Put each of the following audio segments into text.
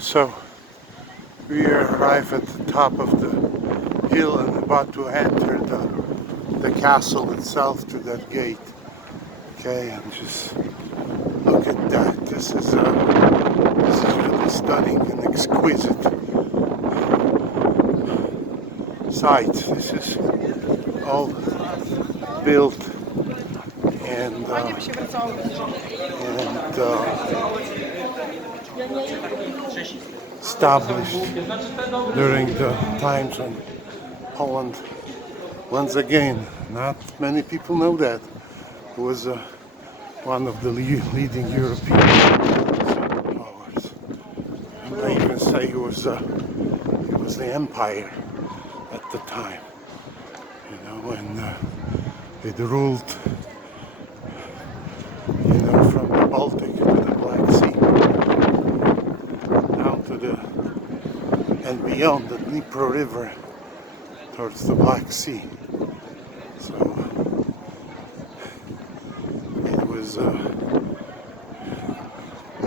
So we arrive at the top of the hill and about to enter the castle itself through that gate. Okay, and just look at that. This is really stunning and exquisite sight. This is all built and established during the times when Poland, once again, not many people know that, was one of the leading European superpowers. And I even say it was the empire at the time, you know, when it ruled, you know, from the Baltic to the Black Sea, down to the and beyond the Dnieper River towards the Black Sea. So it was,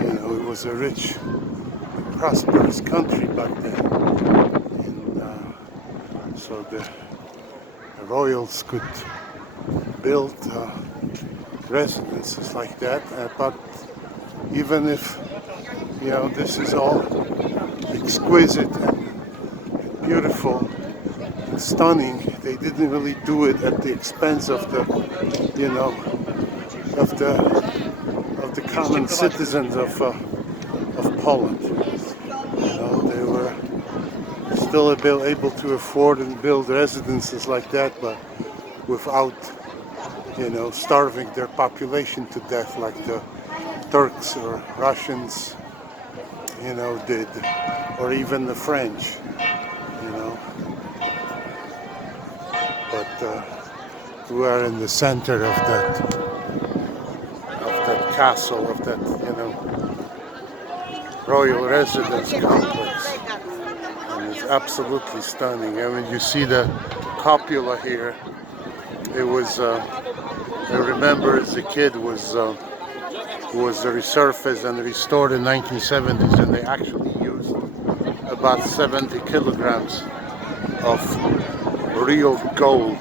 you know, it was a rich, prosperous country back then, and so the royals could build residences like that. But even if, you know, this is all exquisite and beautiful and stunning, they didn't really do it at the expense of the, you know, of the common citizens of Poland. You know, they were still able to afford and build residences like that, but without, you know, starving their population to death like the Turks or Russians, you know, did, or even the French, you know. But we are in the center of that castle, of that, you know, royal residence complex, and it's absolutely stunning. I mean, you see the cupola here. It was, I remember as a kid, was resurfaced and restored in 1970s, and they actually used about 70 kilograms of real gold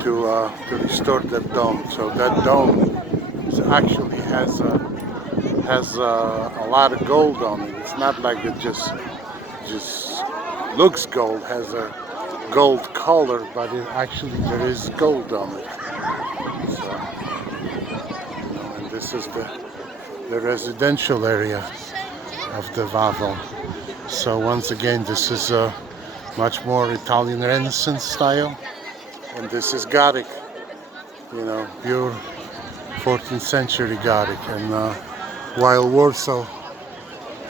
to restore that dome. So that dome actually has a lot of gold on it. It's not like it just looks gold, has a gold color, but it actually, there is gold on it. So, you know, and this is the residential area of the Wawel. So once again, this is a much more Italian Renaissance style, and this is Gothic, you know, pure 14th century Gothic. And while Warsaw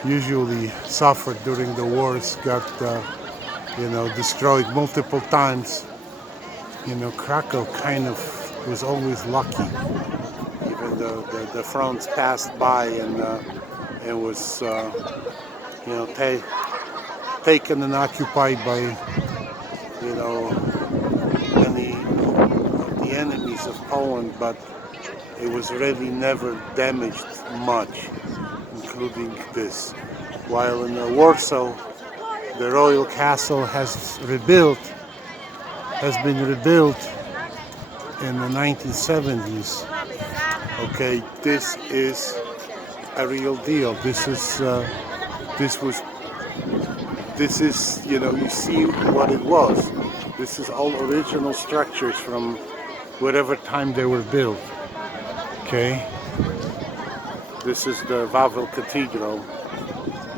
usually suffered during the wars, got you know, destroyed multiple times, you know, Krakow kind of was always lucky. Even the France passed by and was you know, taken and occupied by, you know, many of the enemies of Poland, but it was really never damaged much, including this. While in Warsaw, the Royal Castle has been rebuilt in the 1970s. Okay, this is a real deal. This is, you know, you see what it was. This is all original structures from whatever time they were built. Okay, this is the Wawel Cathedral.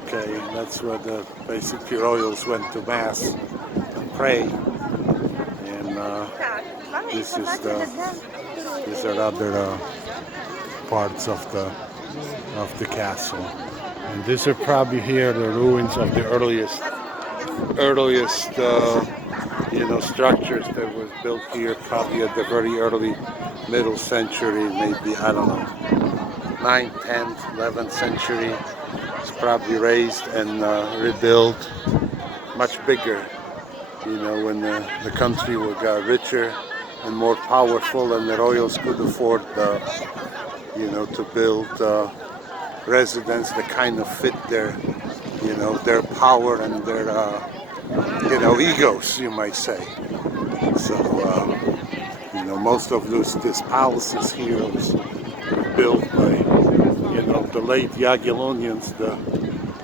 Okay, that's where the basically royals went to mass and pray. And these are other parts of the castle. And these are probably here the ruins of the earliest you know, structures that was built here, probably at the very early middle century, maybe, I don't know, 9th, 10th, 11th century. It's probably raised and rebuilt much bigger, you know, when the country got richer and more powerful, and the royals could afford, you know, to build residents that kind of fit their you know, their power and their, you know, egos, you might say. So, you know, most of these palaces here was built by, you know, the late Jagiellonians, the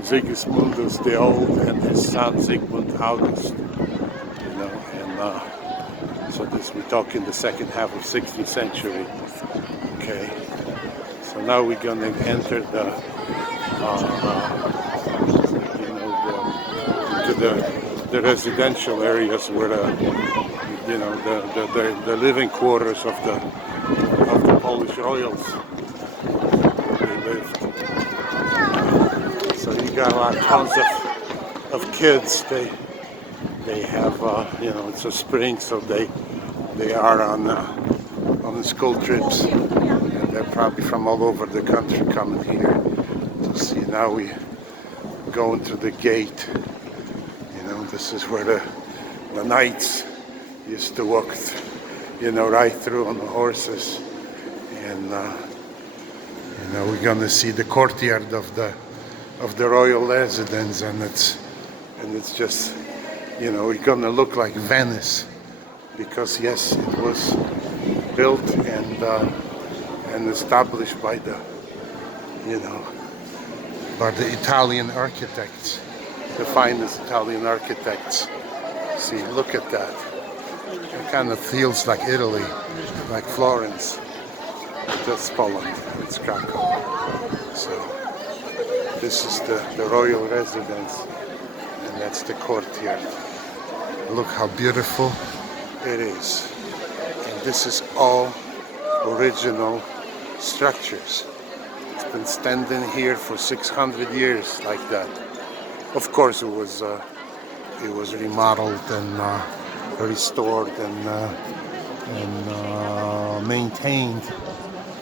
Sigismundus the Old and his son Sigmund August, you know, and so this, we talk in the second half of 16th century. Okay, so now we're gonna enter the, you know, to the residential areas where you know, the living quarters of the Polish royals where they lived. So you got a lot, tons of kids. They have, you know, it's a spring, so they are on the school trips, and they're probably from all over the country coming here to see. Now we go into the gate. You know, this is where the knights used to walk, you know, right through on the horses, and you know, we're gonna see the courtyard of the royal residence, and it's just, you know, it's gonna look like Venice, because yes, it was built and established by the, you know, by the Italian architects, the finest Italian architects. See, look at that. It kind of feels like Italy, like Florence. That's Poland, it's Krakow. So this is the royal residence, and that's the courtyard. Look how beautiful it is. And this is all original structures. It's been standing here for 600 years like that. Of course, it was remodeled and restored and maintained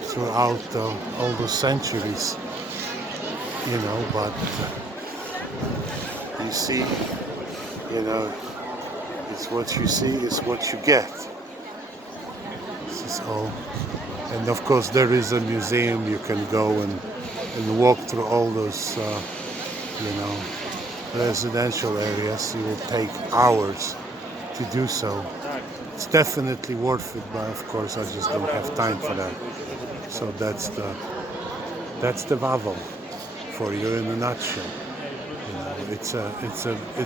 throughout all those centuries, you know, but you see, you know, it's what you see is what you get. This is all. And of course there is a museum. You can go and walk through all those, you know, residential areas. It will take hours to do so. It's definitely worth it, but of course I just don't have time for that. So that's the Wawel for you in a nutshell. You know, it's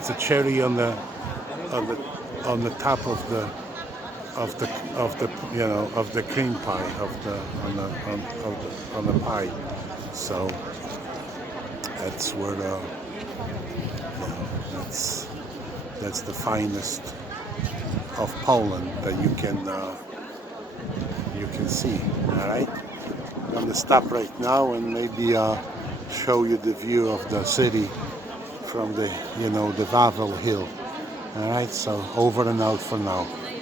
a cherry on the top of the you know, of the cream pie, on the pie. So that's where the, you know, that's the finest of Poland that you can see. All right, I'm gonna stop right now and maybe show you the view of the city from the, you know, the Wawel Hill. All right, so over and out for now.